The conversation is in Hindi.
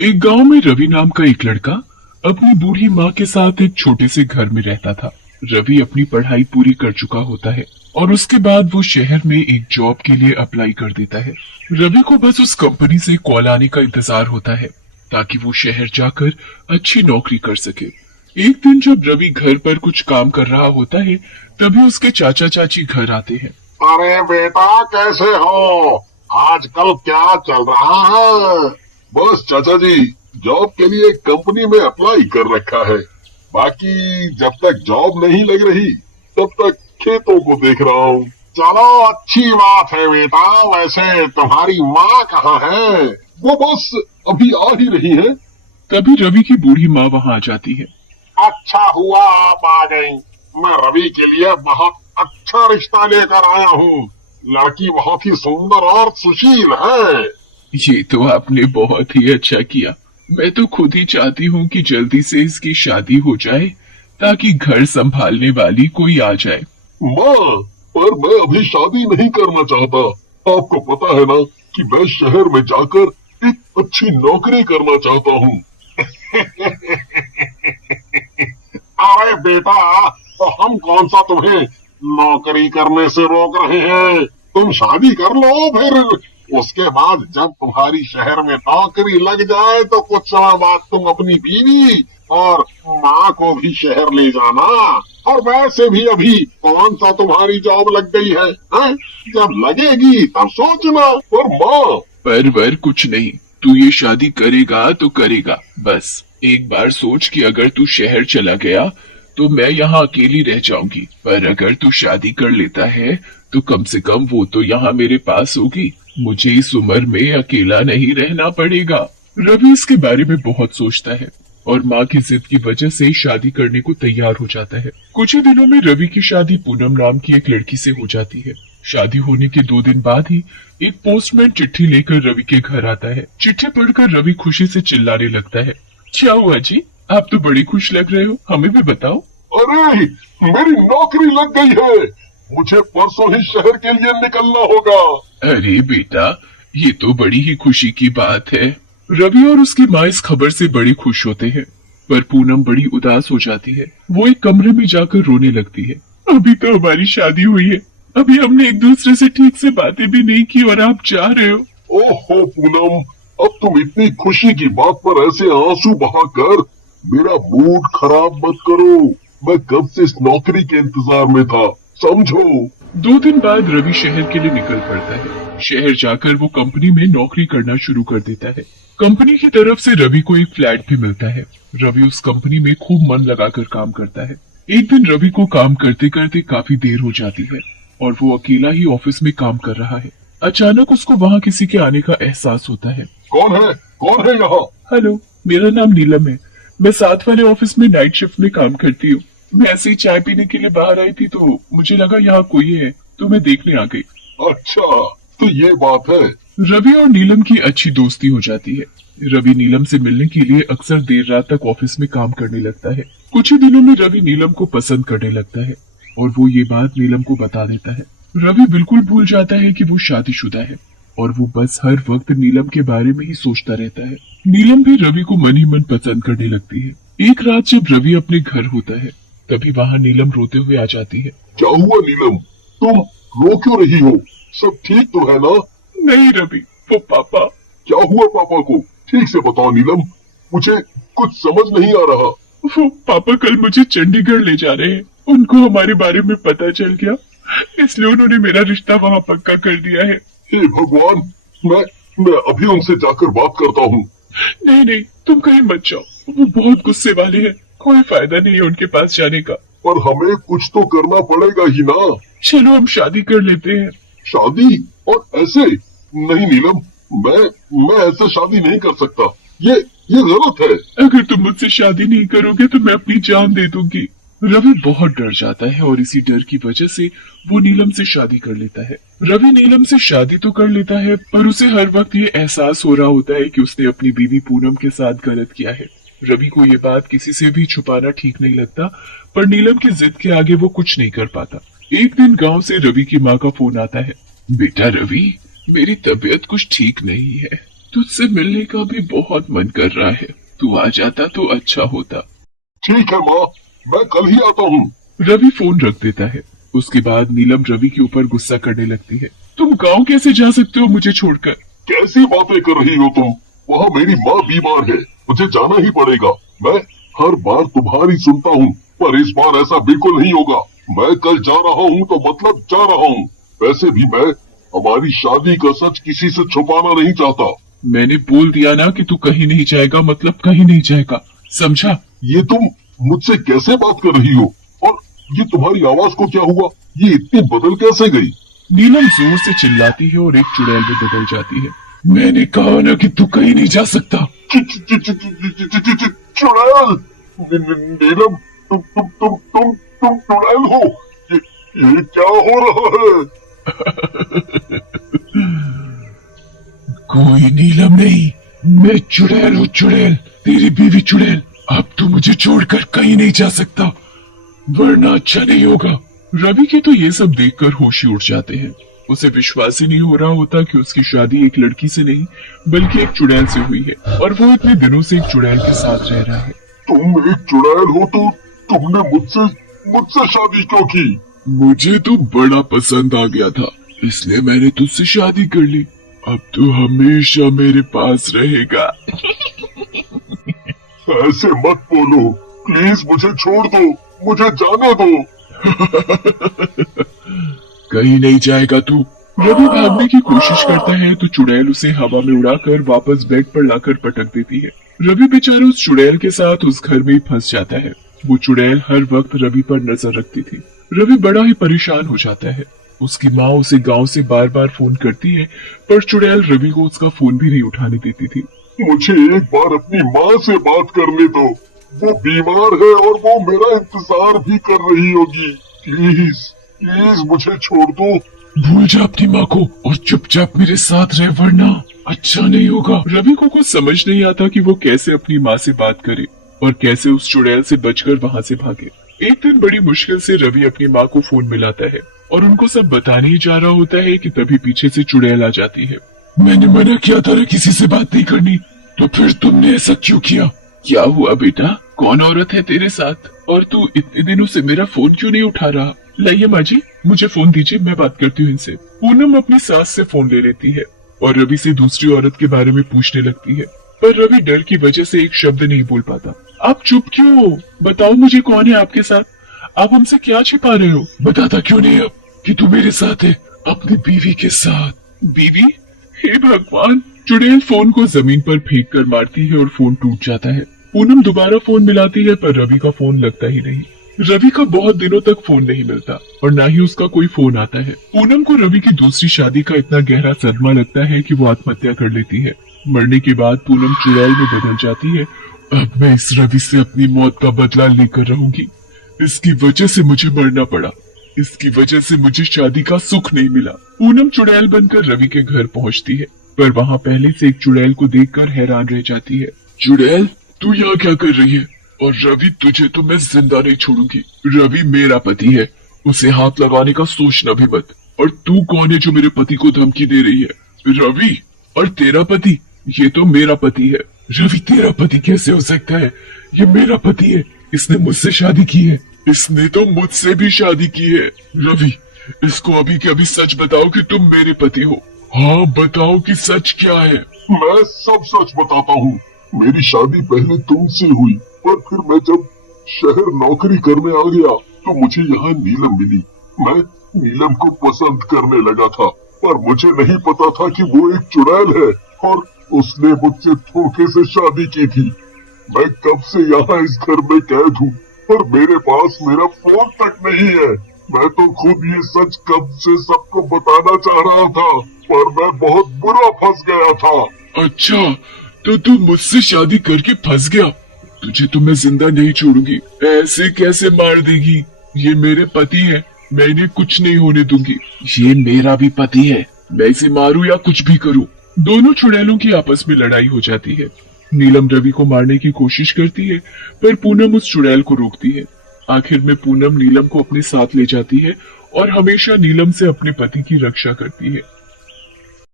एक गांव में रवि नाम का एक लड़का अपनी बूढ़ी माँ के साथ एक छोटे से घर में रहता था। रवि अपनी पढ़ाई पूरी कर चुका होता है और उसके बाद वो शहर में एक जॉब के लिए अप्लाई कर देता है। रवि को बस उस कंपनी से कॉल आने का इंतजार होता है ताकि वो शहर जाकर अच्छी नौकरी कर सके। एक दिन जब रवि घर पर कुछ काम कर रहा होता है, तभी उसके चाचा चाची घर आते हैं। अरे बेटा, कैसे हो? आजकल क्या चल रहा है? बस चाचा जी, जॉब के लिए कंपनी में अप्लाई कर रखा है। बाकी जब तक जॉब नहीं लग रही तब तक खेतों को देख रहा हूँ। चलो, अच्छी बात है बेटा। वैसे तुम्हारी माँ कहाँ है? वो बस अभी आ ही रही है। तभी रवि की बूढ़ी माँ वहाँ आ जाती है। अच्छा हुआ आप आ गई। मैं रवि के लिए बहुत अच्छा रिश्ता लेकर आया हूँ। लड़की बहुत ही सुंदर और सुशील है। ये तो आपने बहुत ही अच्छा किया। मैं तो खुद ही चाहती हूँ कि जल्दी से इसकी शादी हो जाए ताकि घर संभालने वाली कोई आ जाए। माँ, पर मैं अभी शादी नहीं करना चाहता। आपको पता है ना कि मैं शहर में जाकर एक अच्छी नौकरी करना चाहता हूँ। अरे बेटा, तो हम कौन सा तुम्हें नौकरी करने से रोक रहे हैं? तुम शादी कर लो, फिर उसके बाद जब तुम्हारी शहर में नौकरी लग जाए तो कुछ समय बाद तुम अपनी बीवी और माँ को भी शहर ले जाना। और वैसे भी अभी कौन सा तुम्हारी जॉब लग गई है, हैं? जब लगेगी तब सोचना। और माँ, पर वर कुछ नहीं, तू ये शादी करेगा तो करेगा। बस एक बार सोच कि अगर तू शहर चला गया तो मैं यहाँ अकेली रह जाऊंगी, पर अगर तू शादी कर लेता है तो कम से कम वो तो यहाँ मेरे पास होगी। मुझे इस उम्र में अकेला नहीं रहना पड़ेगा। रवि इसके बारे में बहुत सोचता है और माँ की जिद की वजह से शादी करने को तैयार हो जाता है। कुछ ही दिनों में रवि की शादी पूनम नाम की एक लड़की से हो जाती है। शादी होने के 2 दिन बाद ही एक पोस्टमैन चिट्ठी लेकर रवि के घर आता है। चिट्ठी पढ़कर रवि खुशी से चिल्लाने लगता है। क्या हुआ जी, आप तो बड़े खुश लग रहे हो, हमें भी बताओ। अरे, मेरी नौकरी लग गई है। मुझे परसों ही शहर के लिए निकलना होगा। अरे बेटा, ये तो बड़ी ही खुशी की बात है। रवि और उसकी माँ इस खबर से बड़े खुश होते हैं, पर पूनम बड़ी उदास हो जाती है। वो एक कमरे में जाकर रोने लगती है। अभी तो हमारी शादी हुई है, अभी हमने एक दूसरे से ठीक से बातें भी नहीं की और आप जा रहे हो। ओहो पूनम, अब तुम इतनी खुशी की बात पर ऐसे आंसू बहाकर मेरा मूड खराब मत करो। मैं कब से इस नौकरी के इंतजार में था, समझो। 2 दिन बाद रवि शहर के लिए निकल पड़ता है। शहर जाकर वो कंपनी में नौकरी करना शुरू कर देता है। कंपनी की तरफ से रवि को एक फ्लैट भी मिलता है। रवि उस कंपनी में खूब मन लगाकर काम करता है। एक दिन रवि को काम करते करते काफी देर हो जाती है और वो अकेला ही ऑफिस में काम कर रहा है। अचानक उसको वहाँ किसी के आने का एहसास होता है। कौन है? कौन है यहाँ? हेलो, मेरा नाम नीलम है। मैं साथ वाले ऑफिस में नाइट शिफ्ट में काम करती हूँ। मैं ऐसे ही चाय पीने के लिए बाहर आई थी तो मुझे लगा यहाँ कोई है, तो मैं देखने आ गई। अच्छा, तो ये बात है। रवि और नीलम की अच्छी दोस्ती हो जाती है। रवि नीलम से मिलने के लिए अक्सर देर रात तक ऑफिस में काम करने लगता है। कुछ ही दिनों में रवि नीलम को पसंद करने लगता है और वो ये बात नीलम को बता देता है। रवि बिल्कुल भूल जाता है कि वो शादीशुदा है और वो बस हर वक्त नीलम के बारे में ही सोचता रहता है। नीलम भी रवि को मन ही मन पसंद करने लगती है। एक रात जब रवि अपने घर होता है, तभी वहाँ नीलम रोते हुए आ जाती है। क्या हुआ नीलम, तुम रो क्यों रही हो? सब ठीक तो है ना? नहीं रवि, वो पापा। क्या हुआ पापा को? ठीक से बताओ नीलम, मुझे कुछ समझ नहीं आ रहा। वो पापा कल मुझे चंडीगढ़ ले जा रहे हैं। उनको हमारे बारे में पता चल गया, इसलिए उन्होंने मेरा रिश्ता वहाँ पक्का कर दिया है। हे भगवान, मैं अभी उनसे जाकर बात करता हूँ। नहीं नहीं, तुम कहीं मत जाओ, वो बहुत गुस्से वाले हैं। कोई फायदा नहीं है उनके पास जाने का। पर हमें कुछ तो करना पड़ेगा ही ना। चलो हम शादी कर लेते हैं। शादी? और ऐसे? नहीं नीलम, मैं ऐसे शादी नहीं कर सकता। ये गलत है। अगर तुम मुझसे शादी नहीं करोगे तो मैं अपनी जान दे दूंगी। रवि बहुत डर जाता है और इसी डर की वजह से वो नीलम से शादी कर लेता है। रवि नीलम से शादी तो कर लेता है, पर उसे हर वक्त ये एहसास हो रहा होता है कि उसने अपनी बीवी पूनम के साथ गलत किया है। रवि को ये बात किसी से भी छुपाना ठीक नहीं लगता, पर नीलम की जिद के आगे वो कुछ नहीं कर पाता। एक दिन गांव से रवि की माँ का फोन आता है। बेटा रवि, मेरी तबीयत कुछ ठीक नहीं है, तुझसे मिलने का भी बहुत मन कर रहा है, तू आ जाता तो अच्छा होता। ठीक है माँ, मैं कल ही आता हूँ। रवि फोन रख देता है। उसके बाद नीलम रवि के ऊपर गुस्सा करने लगती है। तुम गांव कैसे जा सकते हो मुझे छोड़कर? कैसी बातें कर रही हो तुम? वहाँ मेरी माँ बीमार है, मुझे जाना ही पड़ेगा। मैं हर बार तुम्हारी सुनता हूँ, पर इस बार ऐसा बिल्कुल नहीं होगा। मैं कल जा रहा हूँ तो मतलब जा रहा हूँ। वैसे भी मैं हमारी शादी का सच किसी से छुपाना नहीं चाहता। मैंने बोल दिया ना कि तू कहीं नहीं जाएगा, मतलब कहीं नहीं जाएगा, समझा? ये तुम मुझसे कैसे बात कर रही हो? और ये तुम्हारी आवाज को क्या हुआ? ये इतनी बदल कैसे गई? नीलम जोर से चिल्लाती है और एक चुड़ैल में बदल जाती है। मैंने कहा ना कि तू कहीं नहीं जा सकता। चुड़ैल! नीलम, तुम चुड़ैल हो? ये क्या हो रहा है? कोई नीलम नहीं, मैं चुड़ैल हूँ, चुड़ैल, तेरी बीवी चुड़ैल। अब तू मुझे छोड़कर कहीं नहीं जा सकता, वरना अच्छा नहीं होगा। रवि के तो ये सब देखकर होश ही उड़ जाते हैं। उसे विश्वास ही नहीं हो रहा होता कि उसकी शादी एक लड़की से नहीं बल्कि एक चुड़ैल से हुई है, और वो इतने दिनों से एक चुड़ैल के साथ रह रहा है। तुम एक चुड़ैल हो तो तुमने मुझसे शादी क्यों की? मुझे तो बड़ा पसंद आ गया था, इसलिए मैंने तुझसे शादी कर ली। अब तू हमेशा मेरे पास रहेगा। ऐसे मत बोलो, प्लीज मुझे छोड़ दो, मुझे जाने दो। कहीं नहीं जाएगा तू। रवि भागने की कोशिश करता है तो चुड़ैल उसे हवा में उड़ाकर वापस बेड पर लाकर पटक देती है। रवि बेचारा उस चुड़ैल के साथ उस घर में ही फंस जाता है। वो चुड़ैल हर वक्त रवि पर नजर रखती थी। रवि बड़ा ही परेशान हो जाता है। उसकी माँ उसे गांव से बार बार फोन करती है, पर चुड़ैल रवि को उसका फोन भी नहीं उठाने देती थी। मुझे एक बार अपनी माँ से बात करने दो, वो बीमार है और वो मेरा इंतजार भी कर रही होगी। प्लीज प्लीज मुझे छोड़ दो। भूल जा अपनी माँ को और चुपचाप मेरे साथ रह, वरना अच्छा नहीं होगा। रवि को कुछ समझ नहीं आता कि वो कैसे अपनी माँ से बात करे और कैसे उस चुड़ैल से बचकर वहाँ से भागे। एक दिन बड़ी मुश्किल से रवि अपनी माँ को फोन मिलाता है और उनको सब बताने ही जा रहा होता है कि तभी पीछे से चुड़ैल आ जाती है। मैंने मना किया था ना किसी से बात नहीं करनी, तो फिर तुमने ऐसा क्यों किया? क्या हुआ बेटा, कौन औरत है तेरे साथ, और तू इतने दिनों से मेरा फोन क्यों नहीं उठा रहा? लाइए माँ जी, मुझे फोन दीजिए, मैं बात करती हूँ इनसे। पूनम अपनी सास से फोन ले लेती है और रवि से दूसरी औरत के बारे में पूछने लगती है, पर रवि डर की वजह से एक शब्द नहीं बोल पाता। आप चुप क्यों हो? बताओ मुझे, कौन है आपके साथ? आप हमसे क्या छिपा रहे हो? बताता क्यों नहीं अब कि तू मेरे साथ है, अपनी बीवी के साथ। बीवी? हे भगवान! चुड़ैल फोन को जमीन पर फेंक कर मारती है और फोन टूट जाता है। पूनम दोबारा फोन मिलाती है, पर रवि का फोन लगता ही नहीं। रवि का बहुत दिनों तक फोन नहीं मिलता और ना ही उसका कोई फोन आता है। पूनम को रवि की दूसरी शादी का इतना गहरा सदमा लगता है कि वो आत्महत्या कर लेती है। मरने के बाद पूनम चुड़ैल में बदल जाती है। अब मैं इस रवि से अपनी मौत का बदला लेकर रहूंगी। इसकी वजह से मुझे मरना पड़ा, इसकी वजह से मुझे शादी का सुख नहीं मिला। पूनम चुड़ैल बनकर रवि के घर पहुंचती है, पर वहां पहले से एक चुड़ैल को देखकर हैरान रह जाती है। चुड़ैल, तू यहाँ क्या कर रही है? और रवि, तुझे तो मैं जिंदा नहीं छोड़ूंगी। रवि मेरा पति है, उसे हाथ लगाने का सोचना भी मत। और तू कौन है जो मेरे पति को धमकी दे रही है? रवि, और तेरा पति? ये तो मेरा पति है। रवि, तेरा पति कैसे हो सकता है? ये मेरा पति है, इसने मुझसे शादी की है। इसने तो मुझसे भी शादी की है। रवि, इसको अभी के अभी सच बताओ कि तुम मेरे पति हो। हाँ, बताओ कि सच क्या है। मैं सब सच बताता हूँ। मेरी शादी पहले तुमसे हुई, पर फिर मैं जब शहर नौकरी करने आ गया तो मुझे यहाँ नीलम मिली। मैं नीलम को पसंद करने लगा था, पर मुझे नहीं पता था कि वो एक चुड़ैल है और उसने मुझसे धोखे से शादी की थी। मैं कब से यहाँ इस घर में कैद हूँ, पर मेरे पास मेरा फोन तक नहीं है। मैं तो खुद ये सच कब से सबको बताना चाह रहा था, पर मैं बहुत बुरा फंस गया था। अच्छा, तो तू मुझसे शादी करके फंस गया? तुझे तो मैं जिंदा नहीं छोड़ूंगी। ऐसे कैसे मार देगी? ये मेरे पति है, मैं इन्हें कुछ नहीं होने दूंगी। ये मेरा भी पति है, मैं इसे मारूं या कुछ भी करूं। दोनों चुड़ैलों की आपस में लड़ाई हो जाती है। नीलम रवि को मारने की कोशिश करती है, पर पूनम उस चुड़ैल को रोकती है। आखिर में पूनम नीलम को अपने साथ ले जाती है और हमेशा नीलम से अपने पति की रक्षा करती है।